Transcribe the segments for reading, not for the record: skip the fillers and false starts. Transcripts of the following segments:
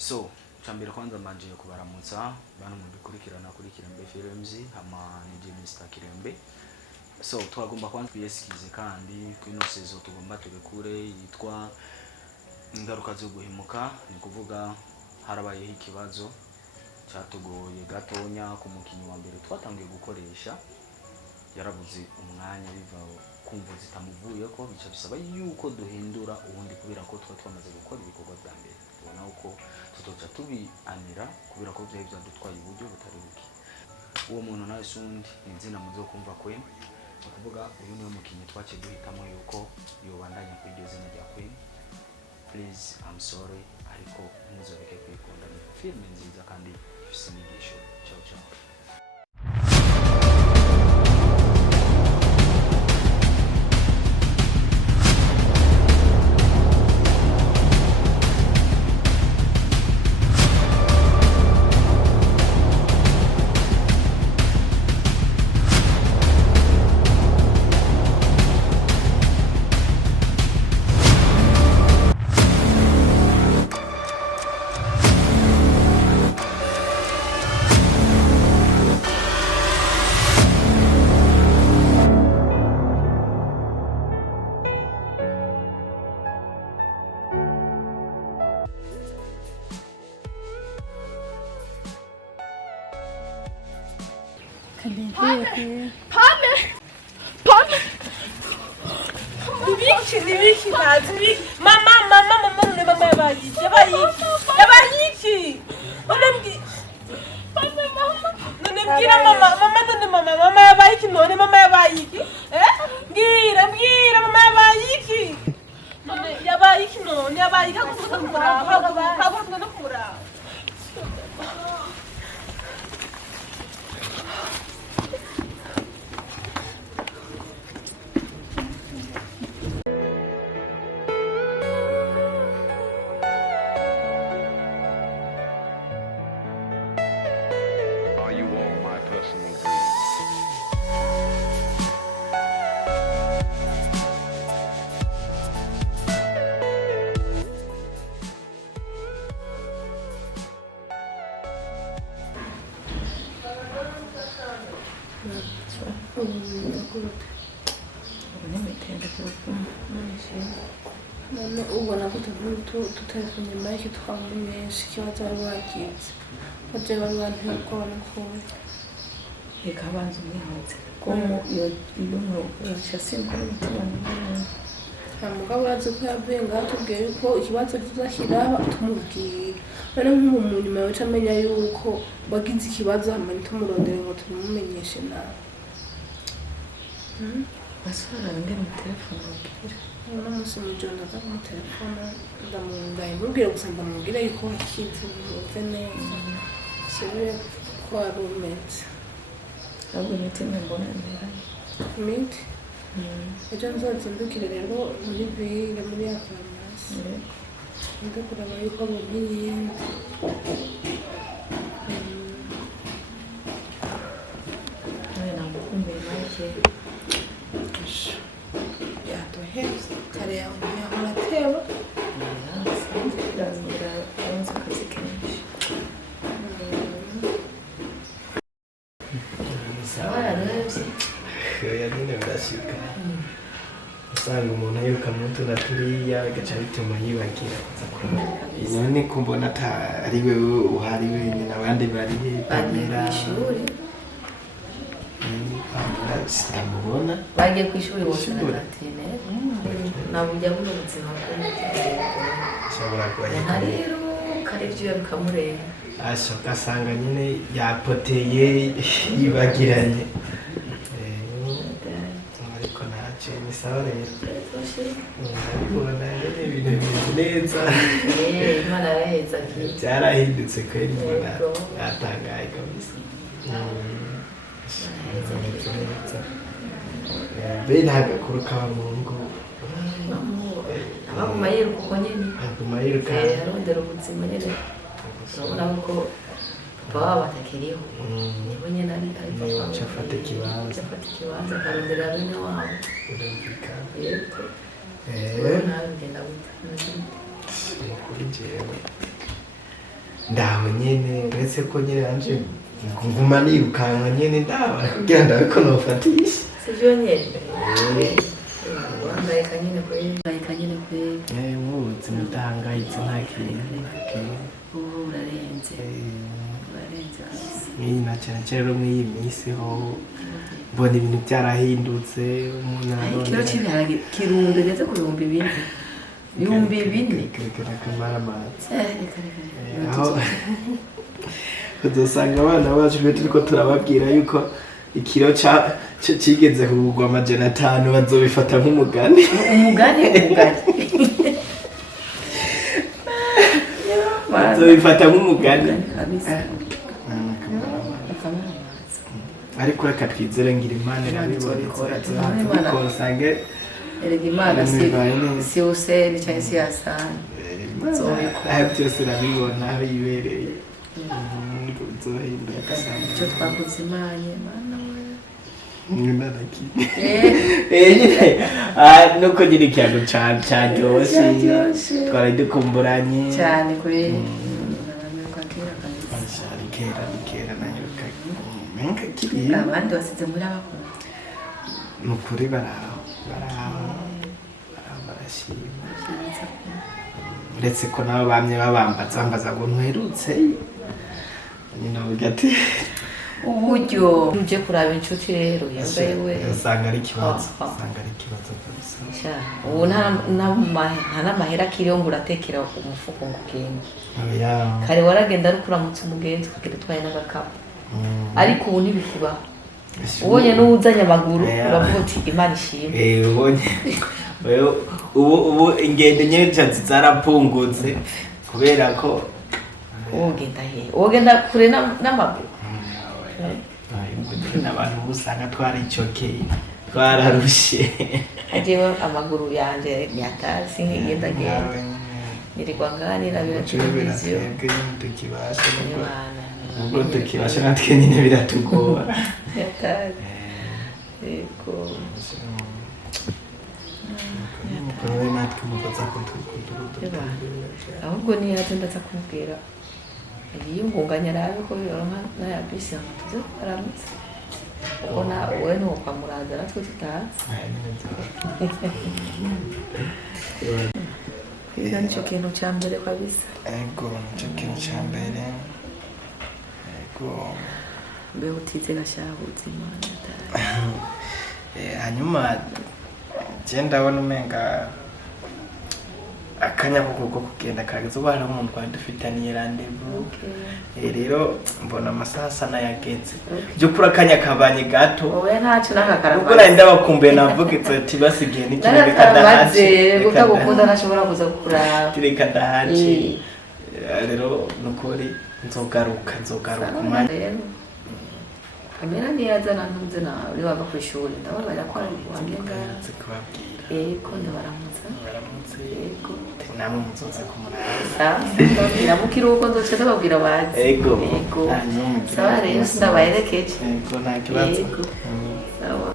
So chambira kwanza manje kubaramutsa bantu mubikurikirana kuri Kirembe Films hama nije Mr Kirembe. So twagomba kwanza kwiyesikize kandi kwino sezo tugomba turekure yitwa Ingaruka zuguhemuka, ni kuvuga harabayeho ikibazo cyatugoye gatonya ku mukinyi wa mbere twatangiye gukoresha, yarabuze umwanya biva kumva zitamuvuye ko bica bisaba yuko duhindura ubundi kubera ko twamaze gukora ibikorwa bya mbere, tubona uko tutoja tubianira kubera ko byaje byadutwaye uburyo butari buke. Uwo muntu nawe sundi inzina muzo kumva Queen, kuvuga uyu niwe mukinyi twace duhitamo yuko yobandanya kwigeze n'ijya Queen. Please, I'm sorry, ariko muzoreke kwikunda, ni film nziza kandi ifise imigisho. Ciao ciao. Nibiki bazi mama yabayiki mama yabayiki none mama yabayiki mbwira mama yabayiki none yabayiki none yabayiki akuvuga kumura no kumura. Ubona ko tutari nyuma y'iki twamumenyesha ikibazo wari wagize baje bari bantebwana kuwe reka abanza umwihutse ko iyo yasimba umutima n'ibintu mugabo urazi ko yavuye ngaho tubwiye yuko ikibazo tuzashyiraho tumubwiye rero nk'umuntu nyuma yawe amenya yuko wagize ikibazo hama ntitumurondere ngo tumumenyeshe nawe basura ngene mu telefone ubwira uno munsi mujoro ndaza mu telefone ndamubwira gusa ndamubwira yuko wakize umeze neza usubire ko wari umeze ahubwo imiti mbona mbere imiti ejo nzozindukire rero muri ville muri ya farumasi nza kuraba yuko mubiyindi namukumbuye make yatoheze kare yawe ntiyahora ndazira abanza akazi kenshi oya nyine birashika usanga umuntu yiruka muntu na turiya bigaca bituma yibagira none ko mbona ari wewe uhari wenyine abandi bari bagiye kw'ishuri sitamubona bagiye kw'ishuri bose na gatine ntabwo ujya buno ubuzima ushobora kuba rero kare ibyo bikamurenga ashoka asanga nyine yapoteye yibagiranye ariko ntacyo ni sawa rero ndabibona nyine ibintu bimeze neza imana yaraheza byarahindutse kweri mbona yatangaye kabisa be ntagakuru k'abamungu abaguma yiruka uko nyine aguma yiruka arondera ubuzima nyine urabona ko papa wabo atakiriho niho nyine ari waca afata ikibanza akarondera bene wabo urumvikana yego nawe bigenda gute kuri jewe ndaho nyene uretse ko nyene nanje nguma nirukanka nyene ndaho kugira ndabe ko nofatisha sivyo nyene wangayika nyene kweli muzi mudahangayitse nta kintu urarenze na cyane cyane rero mw'iyi minsi ho mbona ibintu byarahindutse umuntu ikiro cy'ibiharage kirundo ndetse ku 2,000 kekera kamara amazi aho uzosanga abana bacu turiko turababwira yuko ikiro cigeze kugurwa 500 bazobifata nk'umugani bazobifata nk'umugani ariko reka twizere ngira Imana irabibonetse usange erega Imana si useri cyangwa si yasana aho byose urabibona aho yibereye uzohinduka icyo twakoze Imana nuko nyine ikiyago cyaryoshe twari dukumburanye cyane kuri kera nanyiruka abandi basize muri abakunda ni ukuri baraho barashima uretse ko nabo bamye bambaza ngo ntuherutse nyine avuga ati uburyo uje kuraba inshuti rero yambaye we usanga ari ikibazo kabisa ubu nta n'amahera akiriho ngo uratekera umufuko ngo ugende kare waragenda ari kuramutsa umugenzi kugira utwaye n'agakapu ariko ubu ntibikibaho ubonye n'uwuzanye amaguru uravuga uti Imana ishimwe ubonye ubu ingendo nyinshi zarapungutse kubera ko wogenda kure n'amaguru n'abantu usanga twaricokeye twararushe ajewe amaguru yanje nyatazi ngenda nirirwa nganira bira televiziyo ubwo tukibasha natwe nyine biratugora nyatazi yego ahubwo niyaje ndaza kumubwira yiyungunganya arabe ko yoronka n'aya bisi tuze kuramutsa uko wowe nuko muraza natwe tutazi nicyo kintu cya mbere kabisa nicyo kintu cya mbere mbe utize gashahuza Imana hanyuma je ndabona umenga akanya ko kugenda kageze ubu hariho umuntu twari dufitaniye rendezvous rero mbona amasaha asa n'ayageze by'ukuri akanya kabanye gato wowe ntacyo n'akakaramaze ubwo nari ndabakumbuye navuga ati basigaye n'ikintu reka ndahace utagukunda ntashobora kuza kukuraba reka ndahace rero nukuri nzogaruka umwanya rero kamera niyaza nantunze nawe uri wava ku ishuri ndababara ko ari wamenga yego ndabaramutsa yego namwe muzoze kumuraza ndamukira uko nzoce ndababwira bazi yego sawa rero ndabaherekeje yego nta kibazo sawa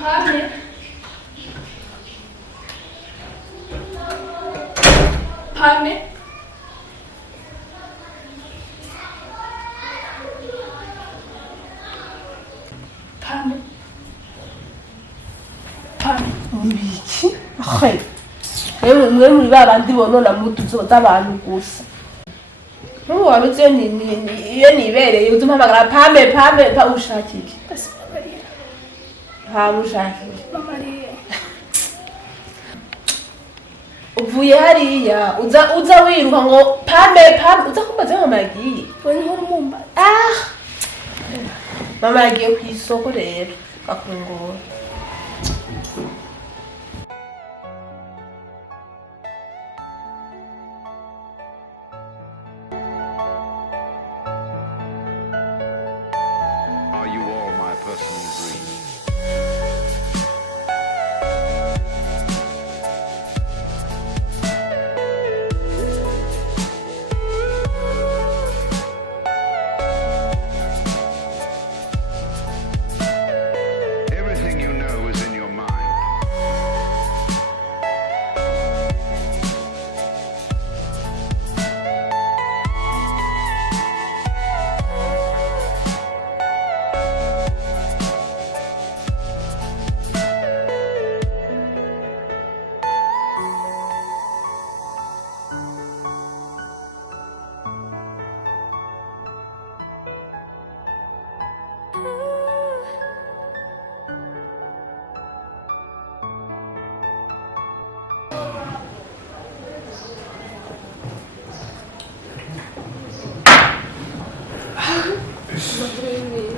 Pame. Pame. Pame. Pame. Nibiki? Mwe muri babandi bonona mutuzo z'abantu gusa. waruze iyo nibereye uzumpamagara pame pa ushakike basi Maria ha ushakike Maria uvuye hariya uza wiruka ngo pame uza kumbaza mama yagiye wari horo mumba mama yagiye ku isoko rero kakungura Are you all my personal dreams? Everything you know is in your mind.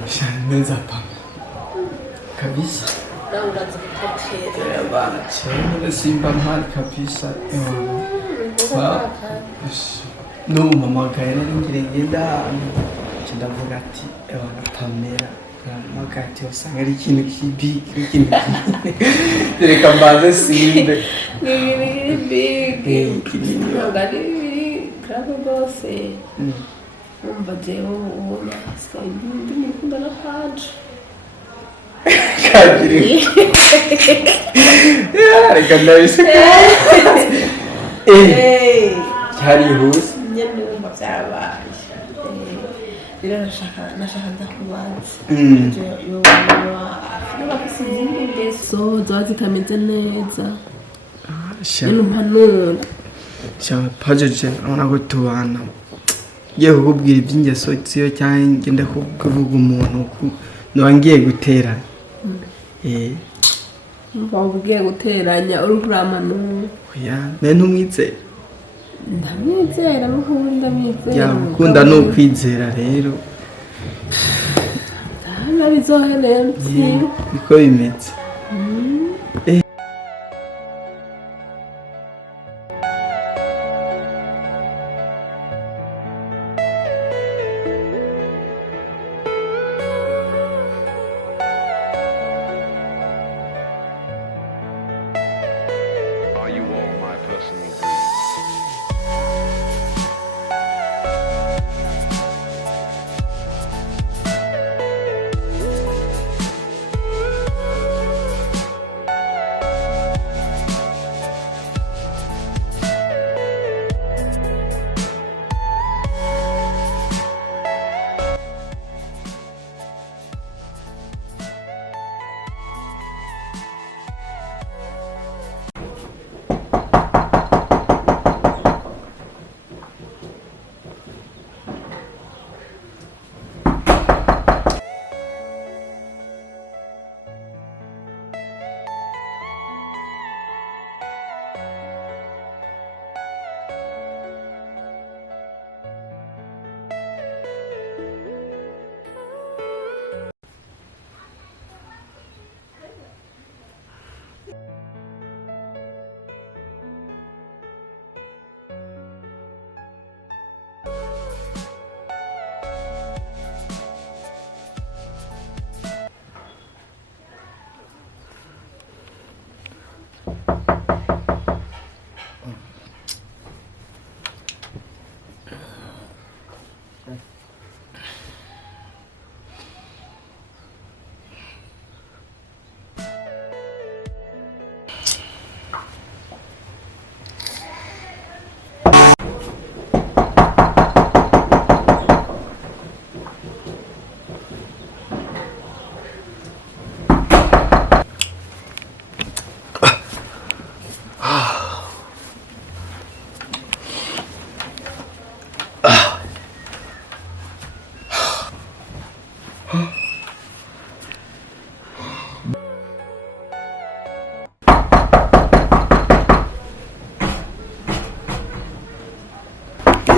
Shanimeza papa kabisa na uraza gutera bana cyane simba mpari kabisa no mama gaye nari ngenda ndavuga ati ebana Pamela magati usanga ari ikintu kibi ikintu reka mbaze simbe ni big ngari krabo bose umva jewe ubona ndi mukunda na page kagiri reka ndabise cyari hose nyene umva byabaye rero nashaka ndakubaza yo bafise izindi ngeso zoba zitameze neza nyene mpanura cyane pajeje urabona ko tubana ngiye kukubwira iby'ingeso siyo cyangwa ngenda kuvuga umuntu ngiye guteranya ugiye guteranya uri kuramanura oya nawe ntumwizera ndamwizera n'ukundi ndamwizera yamukunda ni ukwizera rero hano bizohereye niko bimeze Are you all my personal dreams?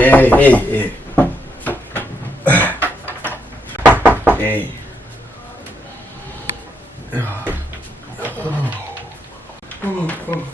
Hey. Hey. Oh.